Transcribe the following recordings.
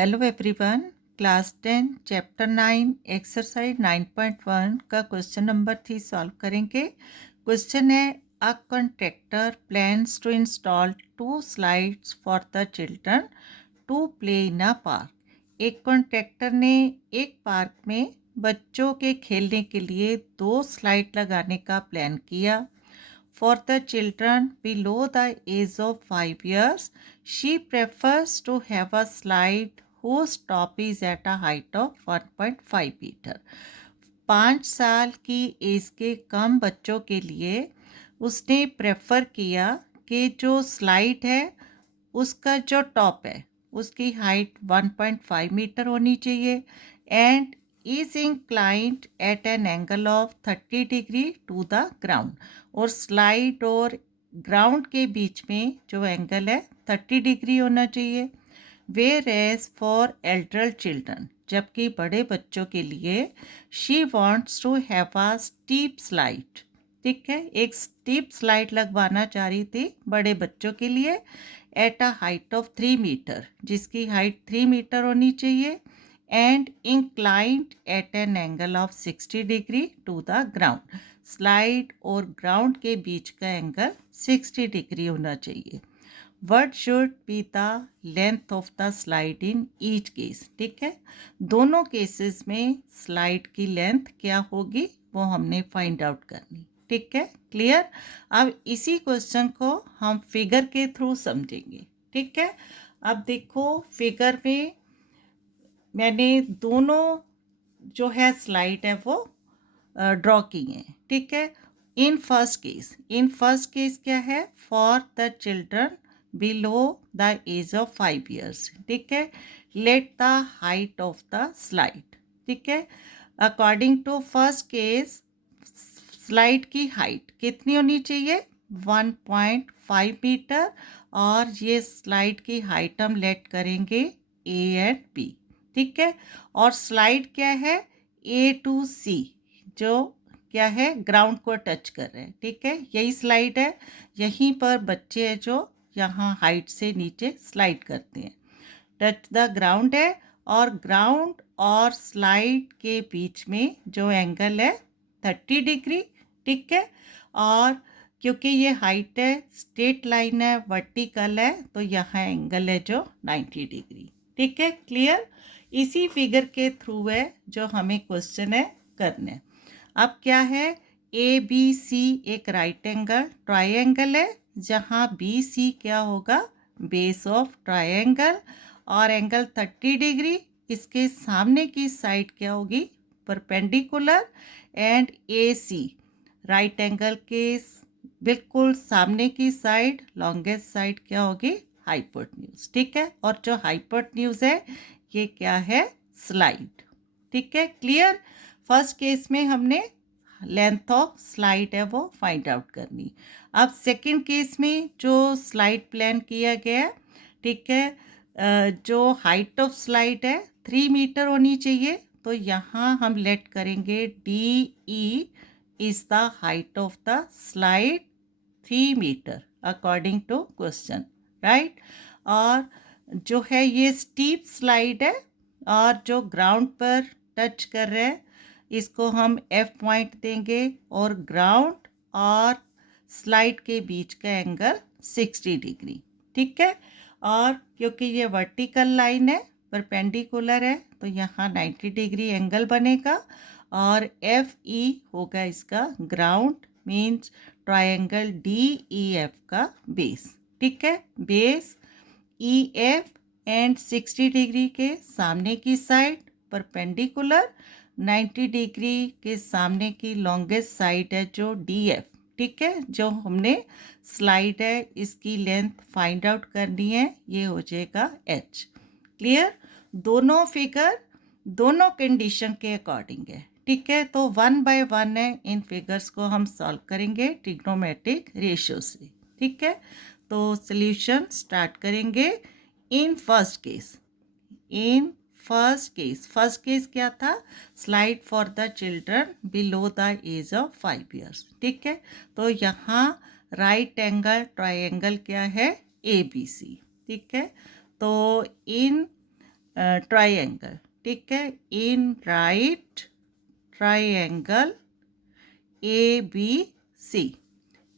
Hello everyone. Class 10 chapter 9 exercise 9.1 का question number 3 solve करेंगे। Question है a contractor plans to install 2 slides for the children to play in a park. एक contractor ने एक park में बच्चों के खेलने के लिए 2 स्लाइड लगाने का प्लान किया। For the children below the age of 5 years, she prefers to have a slide whose top is at a height of 1.5 meter. 5 साल की एज के कम बच्चों के लिए उसने प्रेफर किया कि जो स्लाइड है उसका जो टॉप है उसकी हाइट 1.5 मीटर होनी चाहिए and is inclined at an angle of 30 degree to the ground. और स्लाइड और ग्राउंड के बीच में जो एंगल है 30 डिग्री होना चाहिए। Whereas for elder children, जबकि बड़े बच्चों के लिए she wants to have a steep slide. ठीक है, एक स्टीप स्लाइड लगवाना चाह रही थी बड़े बच्चों के लिए at a height of 3 meter, जिसकी हाइट 3 मीटर होनी चाहिए and inclined at an angle of 60 degree to the ground. Slide और ग्राउंड के बीच का एंगल 60 डिग्री होना चाहिए। What should be the length of the slide in each case? ठीक है, दोनों केसेस में स्लाइड की लेंथ क्या होगी वो हमने फाइंड आउट करनी। ठीक है, क्लियर। अब इसी क्वेश्चन को हम फिगर के थ्रू समझेंगे। ठीक है, अब देखो फिगर में मैंने दोनों जो है स्लाइड है वो ड्रॉ की है। ठीक है, इन फर्स्ट केस क्या है, for the children below the age of 5 years। ठीक है, let the height of the slide. ठीक है, according to first case slide की हाइट कितनी होनी चाहिए, 1.5 मीटर। और ये स्लाइड की हाइट हम लेट करेंगे ए एंड बी। ठीक है, और स्लाइड क्या है, ए टू सी, जो क्या है ग्राउंड को टच कर रहे हैं। ठीक है, यही स्लाइड है, यहीं पर बच्चे हैं जो यहाँ हाइट से नीचे स्लाइड करते हैं। टच द ग्राउंड है और ग्राउंड और स्लाइड के बीच में जो एंगल है 30 डिग्री। ठीक है, और क्योंकि ये हाइट है, स्ट्रेट लाइन है, वर्टिकल है, तो यहाँ एंगल है जो 90 डिग्री। ठीक है, क्लियर। इसी फिगर के थ्रू है जो हमें क्वेश्चन है करने। अब क्या है, ए बी सी एक राइट एंगल ट्रायंगल है, जहाँ बी सी क्या होगा, बेस ऑफ ट्रायंगल, और एंगल 30 डिग्री। इसके सामने की साइड क्या होगी, perpendicular, and A C right angle के बिल्कुल सामने की साइड, लॉन्गेस्ट साइड क्या होगी, हाइपोटेन्यूज। ठीक है, और जो हाइपोटेन्यूज है ये क्या है, स्लाइड। ठीक है, क्लियर। फर्स्ट केस में हमने लेंथ ऑफ स्लाइड है वो फाइंड आउट करनी। अब सेकंड केस में जो स्लाइड प्लान किया गया है, ठीक है, जो हाइट ऑफ स्लाइड है 3 मीटर होनी चाहिए, तो यहाँ हम लेट करेंगे D E is the height of the slide 3 meter according to question, right. और जो है ये स्टीप स्लाइड है और जो ग्राउंड पर टच कर रहे हैं इसको हम एफ पॉइंट देंगे, और ग्राउंड और स्लाइड के बीच का एंगल 60 डिग्री। ठीक है, और क्योंकि ये वर्टिकल लाइन है, परपेंडिकुलर है, तो यहाँ 90 डिग्री एंगल बनेगा, और एफ ई होगा इसका ground, means triangle D E F का बेस। ठीक है, base E F and 60 degree के सामने की साइड परपेंडिकुलर, 90 डिग्री के सामने की लॉन्गेस्ट साइड है जो डी एफ। ठीक है, जो हमने स्लाइड है इसकी लेंथ फाइंड आउट करनी है, ये हो जाएगा एच। क्लियर, दोनों फिगर दोनों कंडीशन के अकॉर्डिंग है। ठीक है, तो 1 बाय 1 है, इन फिगर्स को हम सॉल्व करेंगे ट्रिग्नोमेट्रिक रेशियो से। ठीक है, तो सॉल्यूशन स्टार्ट करेंगे। इन फर्स्ट केस क्या था, slide for the children below the age of 5 years। ठीक है, तो यहाँ राइट एंगल ट्रायंगल क्या है, ए बी सी। ठीक है, तो इन ट्राइंगल, ठीक है, इन राइट ट्राइंगल ABC,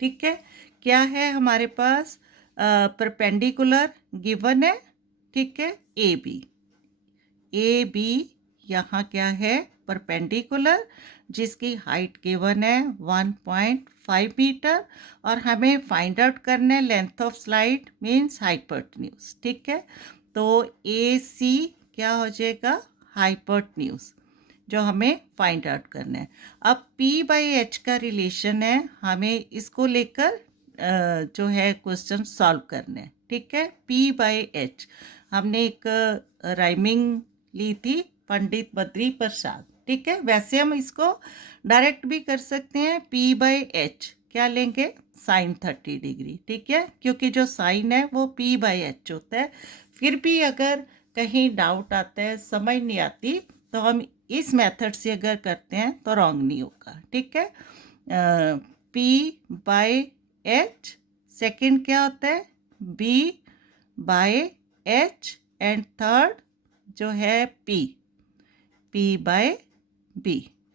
ठीक है। क्या है हमारे पास, परपेंडिकुलर गिवन है, ठीक है, AB यहाँ क्या है, परपेंडिकुलर, जिसकी हाइट गिवन है 1.5 मीटर और हमें फाइंड आउट करना है length of slide means hypotenuse, ठीक है। तो AC क्या हो जाएगा, हाइपोटेन्यूज, जो हमें फाइंड आउट करना है। अब P/H का रिलेशन है, हमें इसको लेकर जो है क्वेश्चन सॉल्व करने हैं, ठीक है। P/H हमने एक राइमिंग ली थी, पंडित बद्री प्रसाद, ठीक है। वैसे हम इसको डायरेक्ट भी कर सकते हैं। P/H क्या लेंगे, साइन 30 डिग्री, ठीक है, क्योंकि जो साइन है वो P/H होता है। फिर भी अगर कहीं डाउट आता है, समझ नहीं आती, तो हम इस मेथड से अगर करते हैं तो रॉन्ग नहीं होगा, ठीक है। P/H, सेकंड क्या होता है, B/H एंड थर्ड जो है P/B,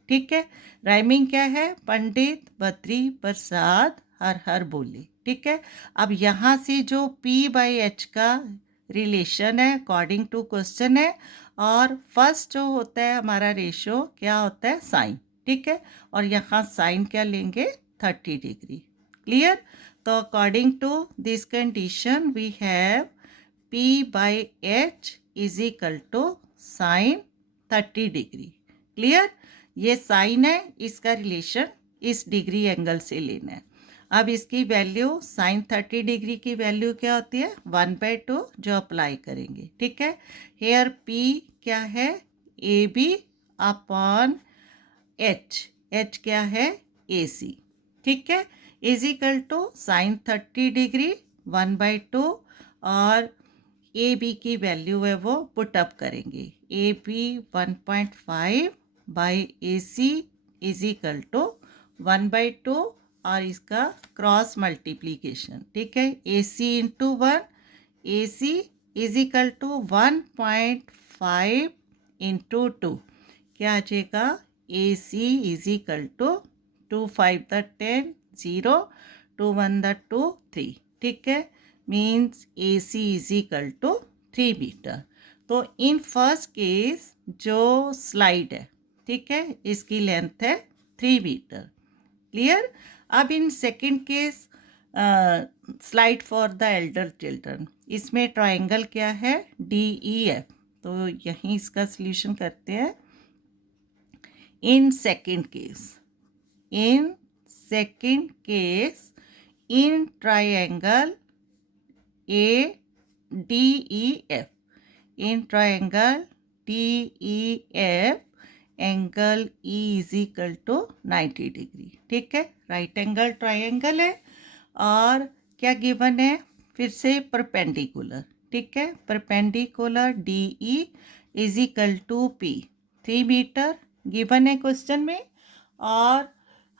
ठीक है। राइमिंग क्या है, पंडित बद्री प्रसाद हर हर बोले, ठीक है। अब यहाँ से जो P/H का रिलेशन है अकॉर्डिंग टू क्वेश्चन है, और फर्स्ट जो होता है हमारा रेशो क्या होता है, साइन, ठीक है। और यहाँ साइन क्या लेंगे, 30 डिग्री, क्लियर। तो according to this condition we have P/H is equal to sine 30 degree, clear. ये साइन है, इसका रिलेशन इस डिग्री एंगल से लेना है। अब इसकी वैल्यू, साइन 30 डिग्री की वैल्यू क्या होती है, 1/2, जो अप्लाई करेंगे, ठीक है। हेयर P क्या है, AB अपॉन H क्या है, AC, ठीक है, is equal to sine 30 degree 1/2 और AB की वैल्यू है वो पुट अप करेंगे, AB 1.5 by AC is equal to 1/2 और इसका क्रॉस मल्टीप्लीकेशन, ठीक है, AC into 1, AC is equal to 1.5 into 2, क्या आ जाएगा, AC इज इक्वल टू 2 5 द 10 0 2 1 द 2 3, ठीक है, means AC is equal to 3 metre. तो इन फर्स्ट केस जो स्लाइड है, ठीक है, इसकी लेंथ है 3 मीटर, क्लियर। अब in second case slide for the elder children, इसमें ट्रायंगल क्या है, DEF, तो यहीं इसका सॉल्यूशन करते हैं। In second case in triangle ADEF, in triangle DEF angle E is equal to 90 degree, ठीक है, राइट एंगल ट्रायंगल है। और क्या गिवन है, फिर से परपेंडिकुलर, ठीक है, perpendicular DE is equal to P, 3 meter given है क्वेश्चन में, और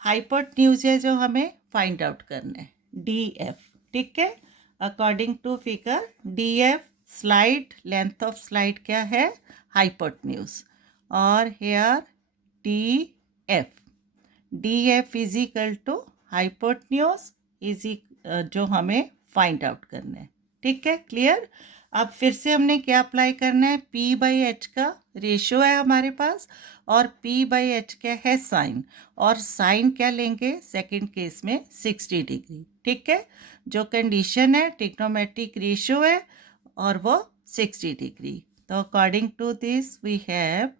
हाइपोटेन्यूज है जो हमें फाइंड आउट करना है, DF, ठीक है। According to figure DF slide, length of slide क्या है, हाइपोटेन्यूज, और here DF is equal to hypotenuse is जो हमें फाइंड आउट करना है, ठीक है, क्लियर। अब फिर से हमने क्या अप्लाई करना है, P/H का रेशियो है हमारे पास, और P/H क्या है, साइन, और साइन क्या लेंगे सेकंड केस में 60 डिग्री, ठीक है। जो कंडीशन है ट्रिग्नोमेट्रिक रेशियो है और वो 60 डिग्री। तो according to this we have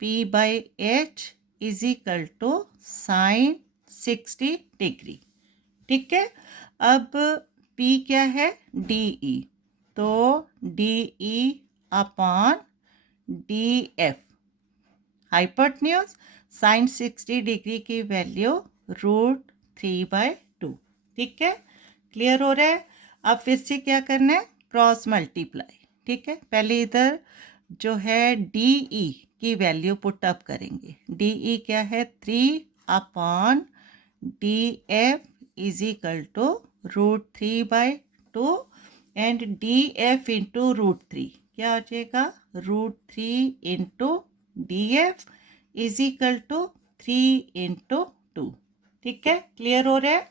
P/H is equal to sine 60 degree, ठीक है। अब P क्या है, DE, तो DE upon DF, hypotenuse, sine 60 degree की वैल्यू √3/2, ठीक है, क्लियर हो रहा है। अब फिर से क्या करना है, क्रॉस मल्टीप्लाई, ठीक है। पहले इधर जो है DE की वैल्यू पुट अप करेंगे, DE क्या है, 3 upon DF is equal to √3/2 and DF into √3 क्या हो जाएगा, √3 into DF is equal to 3 into 2। ठीक है, क्लियर हो रहा है।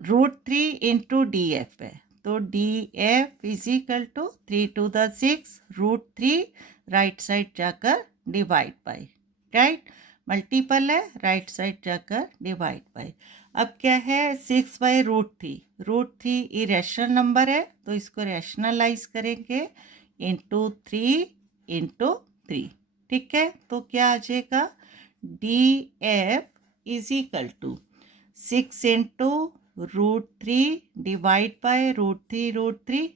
√3 इंटू DF है, तो DF is equal to 3 two the 6, √3 right side जाकर डिवाइड बाई, राइट, मल्टीपल है, राइट साइड जाकर डिवाइड बाई। अब क्या है, 6/√3, √3 इरेशनल नंबर है तो इसको रैशनलाइज करेंगे इंटू 3 इंटू 3। ठीक है, तो क्या आ जाएगा, DF is equal to 6 into √3 divide by √3,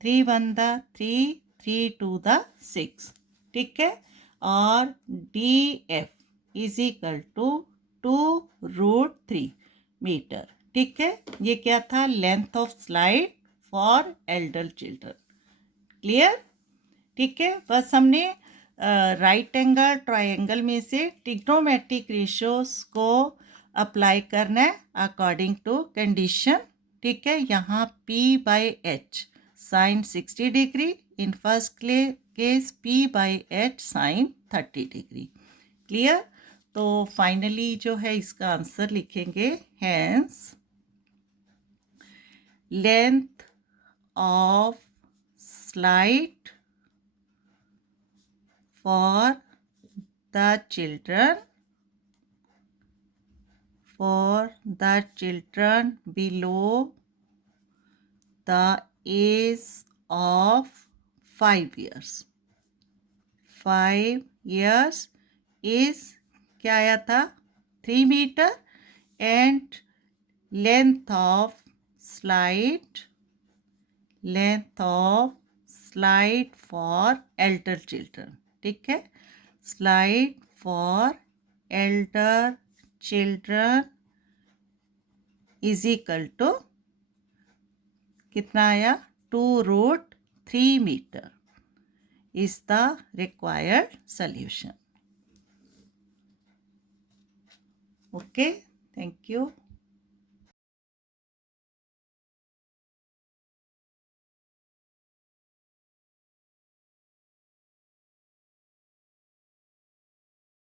3 1 द 3, 3 2 द 6। ठीक है, और DF is equal to 2√3 metre. ठीक है, ये क्या था, length of slide for elder children. Clear. ठीक है, बस हमने राइट एंगल ट्रायंगल में से ट्रिग्नोमेट्रिक रेशियोज को अप्लाई करना है अकॉर्डिंग टू कंडीशन। ठीक है, यहाँ P/H sine 60 degree, in first case P/H sine 30 degree. Clear. तो फाइनली जो है इसका आंसर लिखेंगे, hence length of slide for the children below the age of 5 years. 5 years is क्या आया था, 3 metre, and length of slide for elder children। ठीक है, slide for elder children is equal to कितना आया, 2√3 metre is the required solution. Okay, thank you.